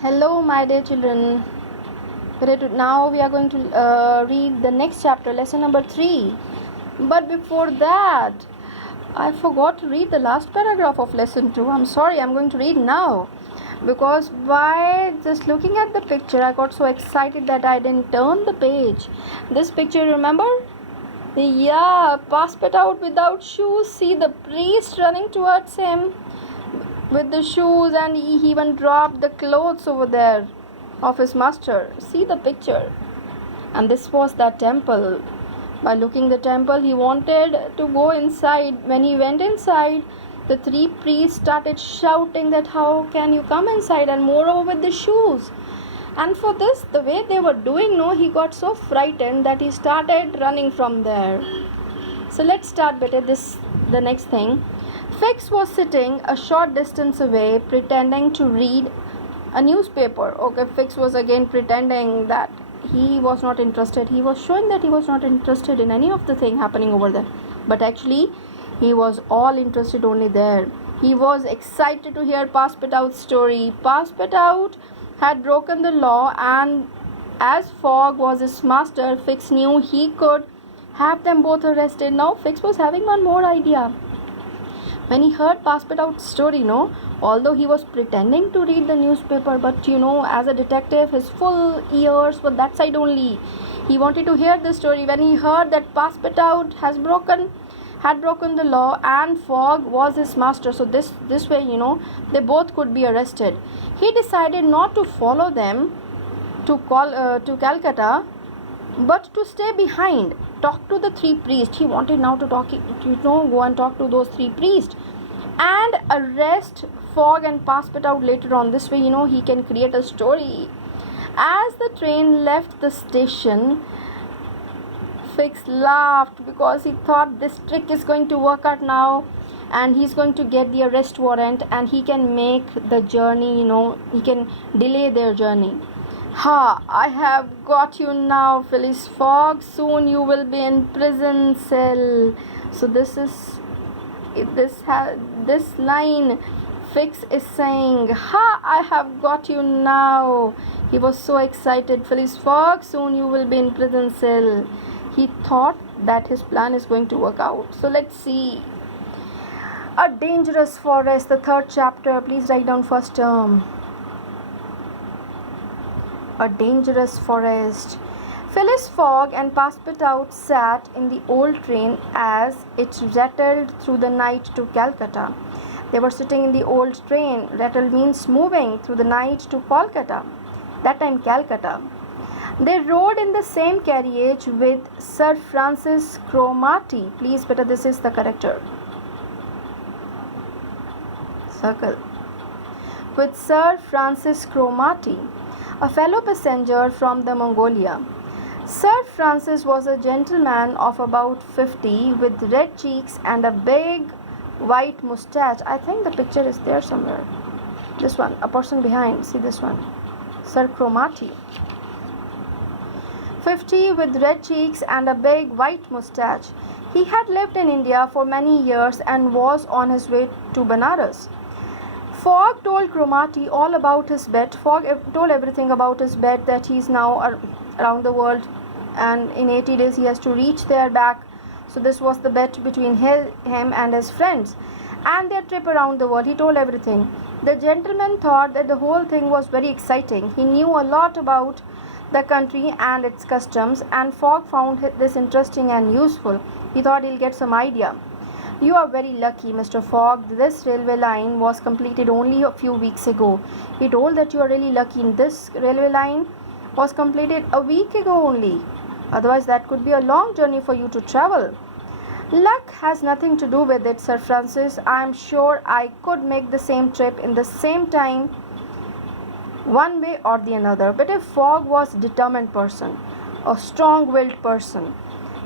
Hello, my dear children. Now we are going to read the next chapter, lesson number 3. But before that, I forgot to read the last paragraph of lesson 2. I'm sorry, I'm going to read now. Because by just looking at the picture, I got so excited that I didn't turn the page. This picture, remember? Yeah, passed it out without shoes. See the priest running towards him with the shoes, and he even dropped the clothes over there of his master. See the picture. And this was that temple. By looking the temple, he wanted to go inside. When he went inside, the three priests started shouting that how can you come inside, and moreover with the shoes. And for this, the way they were doing, no, he got so frightened that he started running from there. So let's start better the next thing. Fix was sitting a short distance away pretending to read a newspaper. Okay, Fix was again pretending that he was not interested. He was showing that he was not interested in any of the thing happening over there. But actually, he was all interested only there. He was excited to hear Passpetout's story. Passepartout had broken the law, and as Fogg was his master, Fix knew he could have them both arrested. Now Fix was having one more idea. When he heard Passepartout's story, although he was pretending to read the newspaper, but as a detective, his full ears were that side only. He wanted to hear the story. When he heard that Passepartout had broken the law and Fogg was his master, so this way, they both could be arrested. He decided not to follow them to Calcutta, but to stay behind, talk to the three priests. He wanted now to go and talk to those three priests and arrest Fogg and Passepartout later on. This way, he can create a story. As the train left the station, Fix laughed because he thought this trick is going to work out now, and he's going to get the arrest warrant, and he can make the journey, he can delay their journey. Ha, I have got you now, Phileas Fogg. Soon you will be in prison cell. So this line Fix is saying, ha, I have got you now. He was so excited. Phileas Fogg, soon you will be in prison cell. He thought that his plan is going to work out. So let's see. A Dangerous Forest, the third chapter. Please write down first term. A Dangerous Forest. Phileas Fogg and Passepartout sat in the old train as it rattled through the night to Calcutta. They were sitting in the old train. Rattle means moving through the night to Kolkata. That time Calcutta. They rode in the same carriage with Sir Francis Cromarty. Please, better, this is the character. Circle. With Sir Francis Cromarty, a fellow passenger from the Mongolia. Sir Francis was a gentleman of about 50 with red cheeks and a big white moustache. I think the picture is there somewhere. This one, a person behind. See this one. Sir Cromarty. 50 with red cheeks and a big white moustache. He had lived in India for many years and was on his way to Benares. Fogg told Cromarty all about his bet. Fogg told everything about his bet, that he's now around the world and in 80 days he has to reach there back. So this was the bet between him and his friends and their trip around the world. He told everything. The gentleman thought that the whole thing was very exciting. He knew a lot about the country and its customs, and Fogg found this interesting and useful. He thought he'll get some idea. You are very lucky, Mr. Fogg. This railway line was completed only a few weeks ago. He told that you are really lucky. This railway line was completed a week ago only. Otherwise, that could be a long journey for you to travel. Luck has nothing to do with it, Sir Francis. I am sure I could make the same trip in the same time, one way or the another. But if Fogg was a determined person, a strong-willed person,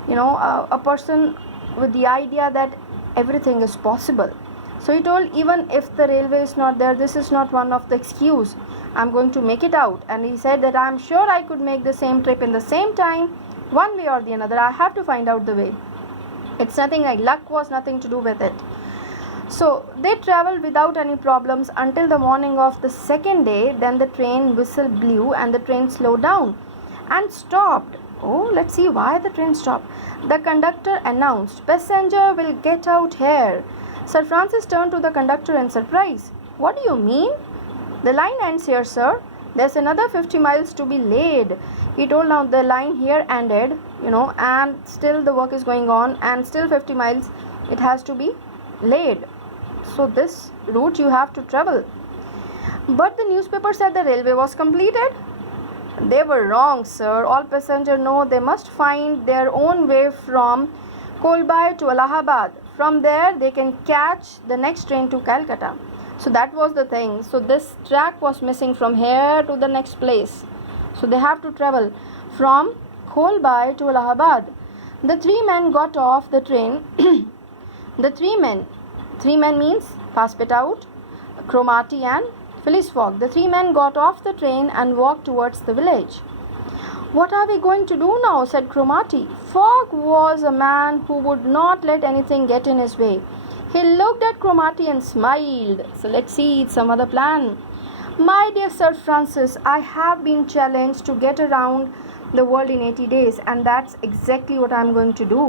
a person with the idea that everything is possible. So he told, even if the railway is not there, this is not one of the excuse. I'm going to make it out. And he said that I'm sure I could make the same trip in the same time, one way or the another. I have to find out the way. It's nothing like luck was nothing to do with it. So they traveled without any problems until the morning of the second day. Then the train whistle blew and the train slowed down and stopped. Oh, let's see why the train stopped. The conductor announced, "Passenger will get out here." Sir Francis turned to the conductor in surprise. "What do you mean?" "The line ends here, sir. There's another 50 miles to be laid." He told, now the line here ended, and still the work is going on, and still 50 miles it has to be laid. So this route you have to travel. But the newspaper said the railway was completed. They were wrong, sir. All passengers know they must find their own way from Kolbai to Allahabad. From there they can catch the next train to Calcutta. So that was the thing. So this track was missing from here to the next place. So they have to travel from Kolbai to Allahabad. The three men got off the train. The three men means Passepartout, Cromarty and Phileas Fogg. The three men got off the train and walked towards the village. "What are we going to do now?" said Cromarty. Fogg was a man who would not let anything get in his way. He looked at Cromarty and smiled. So let's see some other plan. "My dear Sir Francis, I have been challenged to get around the world in 80 days, and that's exactly what I'm going to do."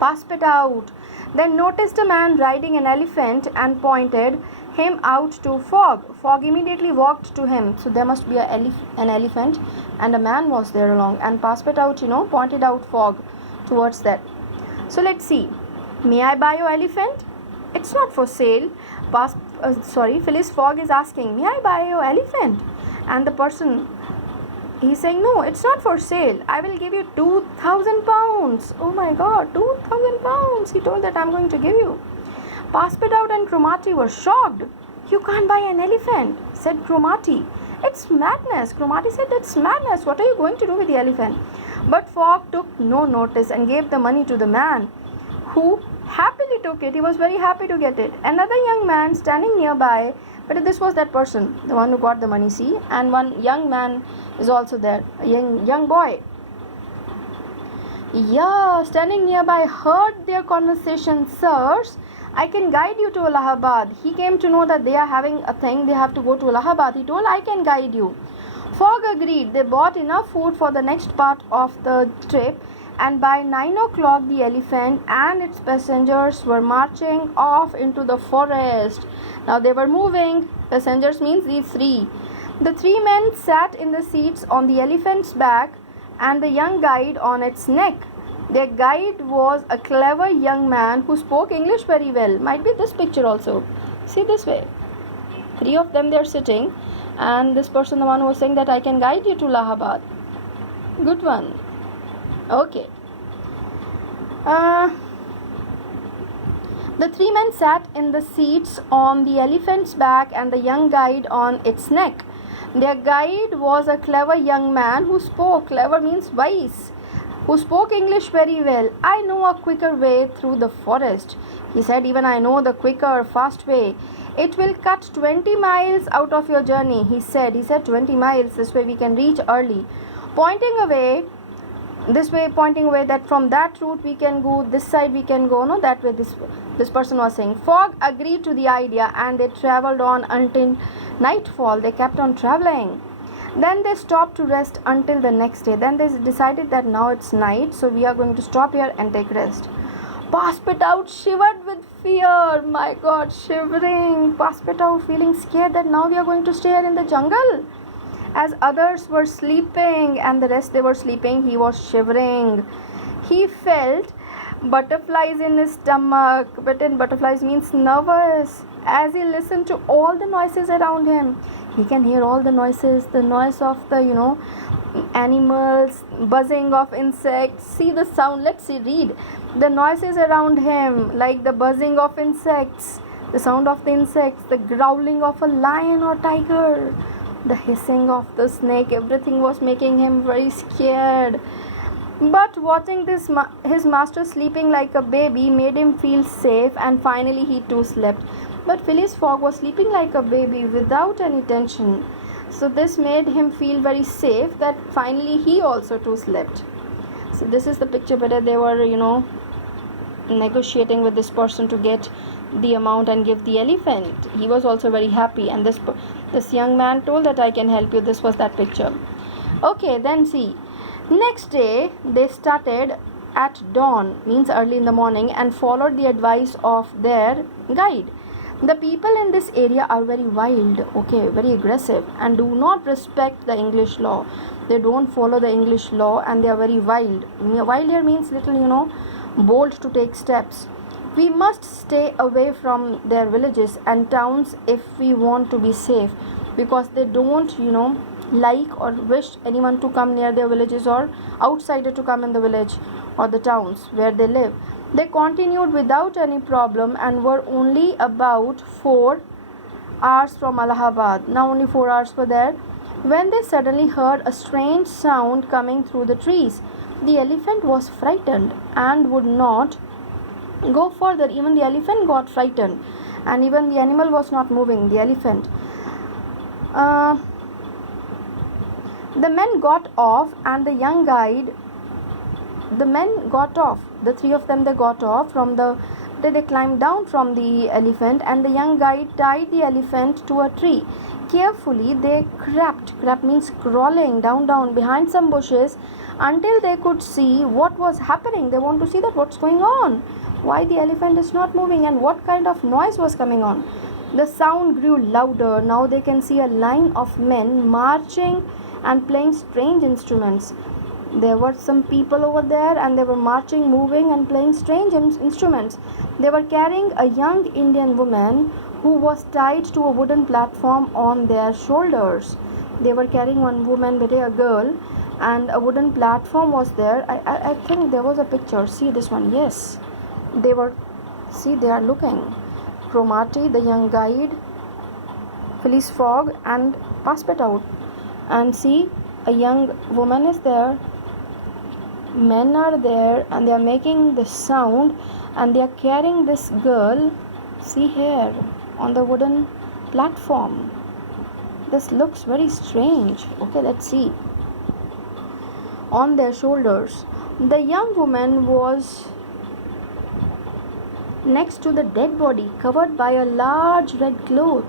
Passepartout then noticed a man riding an elephant and pointed him out to Fogg. Fogg immediately walked to him. So there must be an elephant, and a man was there along, and Passepartout, pointed out Fogg towards that. So let's see. "May I buy your elephant?" "It's not for sale." Phileas Fogg is asking, "May I buy your elephant?" And the person, he's saying, "No, it's not for sale. I will give you 2,000 pounds. Oh my God, 2,000 pounds. He told that I'm going to give you. Passepartout and Cromarty were shocked. "You can't buy an elephant," said Cromarty. "It's madness." Cromarty said, "It's madness. What are you going to do with the elephant?" But Fogg took no notice and gave the money to the man, who happily took it. He was very happy to get it. Another young man standing nearby, but this was that person, the one who got the money, see, and one young man is also there, a young boy. Yeah, standing nearby, heard their conversation. "Sirs, I can guide you to Allahabad." He came to know that they are having a thing, they have to go to Allahabad. He told, "I can guide you." Fogg agreed. They bought enough food for the next part of the trip, and by 9 o'clock the elephant and its passengers were marching off into the forest. Now they were moving. Passengers means these three. The three men sat in the seats on the elephant's back and the young guide on its neck. Their guide was a clever young man who spoke English very well. Might be this picture also. See this way. Three of them, they are sitting, and this person, the one who was saying that I can guide you to Allahabad. Good one. Okay. The three men sat in the seats on the elephant's back and the young guide on its neck. Their guide was a clever young man who spoke, clever means wise, who spoke English very well. "I know a quicker way through the forest," he said. "Even I know the quicker, fast way. It will cut 20 miles out of your journey," he said. He said 20 miles. This way we can reach early. Pointing away, that from that route we can go, this side we can go, no, that way, this person was saying. Fogg agreed to the idea, and they traveled on until nightfall. They kept on traveling. Then they stopped to rest until the next day. Then they decided that now it's night, so we are going to stop here and take rest. Passepartout shivered with fear. My God, shivering. Passepartout feeling scared that now we are going to stay here in the jungle. As others were sleeping and the rest they were sleeping, he was shivering. He felt butterflies in his stomach. Butterflies means nervous. As he listened to all the noises around him, he can hear all the noises, the noise of the animals, buzzing of insects. See the sound. Let's see, read the noises around him, like the buzzing of insects, the sound of the insects, the growling of a lion or tiger, the hissing of the snake. Everything was making him very scared. But watching his master sleeping like a baby made him feel safe, and finally he too slept. But Phileas Fogg was sleeping like a baby without any tension. So this made him feel very safe that finally he also too slept. So this is the picture where they were, negotiating with this person to get the amount and give the elephant. He was also very happy, and this young man told that I can help you. This was that picture. Okay, then see, next day they started at dawn, means early in the morning, and followed the advice of their guide. The people in this area are very wild, okay, very aggressive, and do not respect the English law. They don't follow the English law, and they are very wild. Wild here means little, bold to take steps. We must stay away from their villages and towns if we want to be safe, because they don't, like or wish anyone to come near their villages, or outsider to come in the village or the towns where they live. They continued without any problem and were only about 4 hours from Allahabad. Now only 4 hours were there when they suddenly heard a strange sound coming through the trees. The elephant was frightened and would not go further. Even the elephant got frightened, and even the animal was not moving, the elephant. The men got off, and the young guide, the men got off, the three of them, they got off from they climbed down from the elephant, and the young guide tied the elephant to a tree. Carefully they crept means crawling down behind some bushes until they could see what was happening. They want to see that what's going on, why the elephant is not moving, and what kind of noise was coming on. The sound grew louder. Now they can see a line of men marching and playing strange instruments. There were some people over there, and they were marching, moving, and playing strange instruments. They were carrying a young Indian woman who was tied to a wooden platform on their shoulders. They were carrying one woman, a girl, and a wooden platform was there. I think there was a picture. See this one. Yes, they are looking. Cromarty, the young guide, Phileas Fogg, and Passepartout. And see, a young woman is there, men are there, and they are making this sound, and they are carrying this girl, see here, on the wooden platform. This looks very strange. Okay, let's see. On their shoulders. The young woman was next to the dead body, covered by a large red cloth.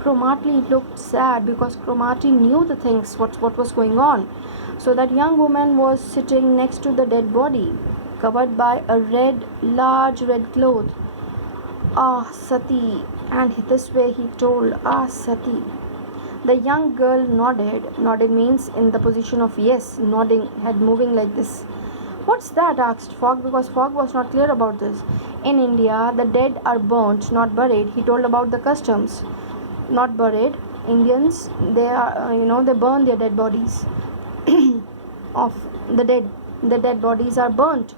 Cromarty looked sad, because Cromarty knew the things, what was going on. So that young woman was sitting next to the dead body, covered by a large red cloth. Ah, Sati. And this way he told, ah, Sati. The young girl nodded. Nodded means in the position of yes, nodding, head moving like this. What's that? Asked Fogg, because Fogg was not clear about this. In India, the dead are burnt, not buried. He told about the customs. Not buried. Indians, they are, they burn their dead bodies. Of the dead bodies are burnt.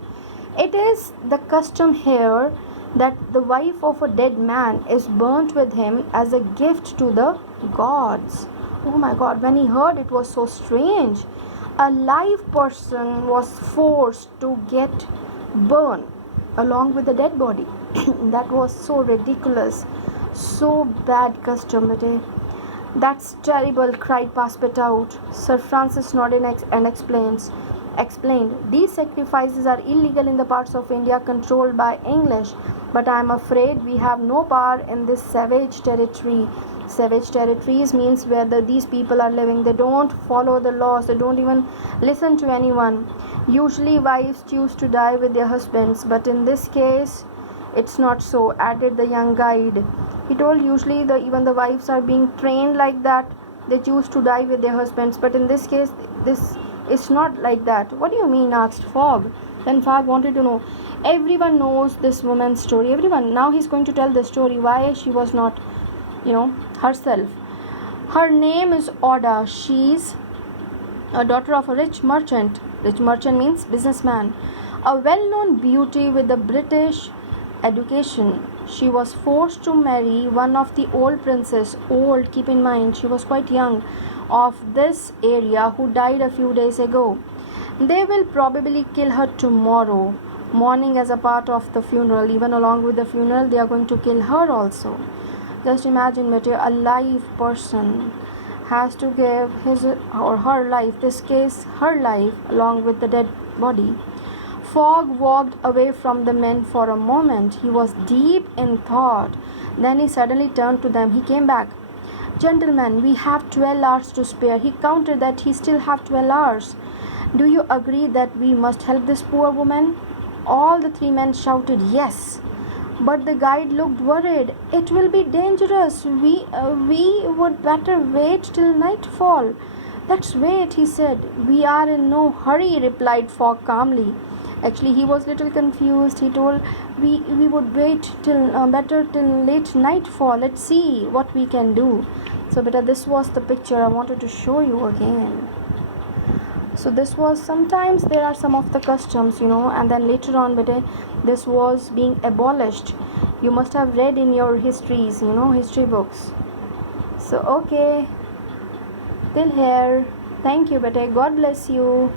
It is the custom here that the wife of a dead man is burnt with him as a gift to the gods. Oh my God, when he heard, it was so strange. A live person was forced to get burned along with the dead body. That was so ridiculous, so bad custom. That's terrible, cried Passepartout. Sir Francis nodded and explained, these sacrifices are illegal in the parts of India controlled by English, but I am afraid we have no power in this savage territory. Savage territories means where these people are living. They don't follow the laws. They don't even listen to anyone. Usually wives choose to die with their husbands, but in this case it's not so, added the young guide. He told usually even the wives are being trained like that. They choose to die with their husbands, but in this case this is not like that. What do you mean? Asked Fogg. Then Fogg wanted to know. Everyone knows this woman's story. Everyone. Now he's going to tell the story why she was not, herself. Her name is Oda. She's a daughter of a rich merchant. Rich merchant means businessman. A well-known beauty with a British education. She was forced to marry one of the old princes. Old, keep in mind, she was quite young, of this area, who died a few days ago. They will probably kill her tomorrow morning as a part of the funeral. Even along with the funeral, they are going to kill her also. Just imagine, a live person has to give his or her life, this case her life, along with the dead body. Fogg walked away from the men for a moment. He was deep in thought. Then he suddenly turned to them. He came back. Gentlemen, we have 12 hours to spare. He counted that he still have 12 hours. Do you agree that we must help this poor woman? All the three men shouted yes. But the guide looked worried. It will be dangerous. We would better wait till nightfall. Let's wait, he said. We are in no hurry, replied Fogg calmly. Actually, he was little confused. He told we would wait till better till late nightfall. Let's see what we can do. So, beta, this was the picture I wanted to show you again. So this was, sometimes there are some of the customs, and then later on, beta, this was being abolished. You must have read in your histories, history books. So okay, till here. Thank you, beta. God bless you.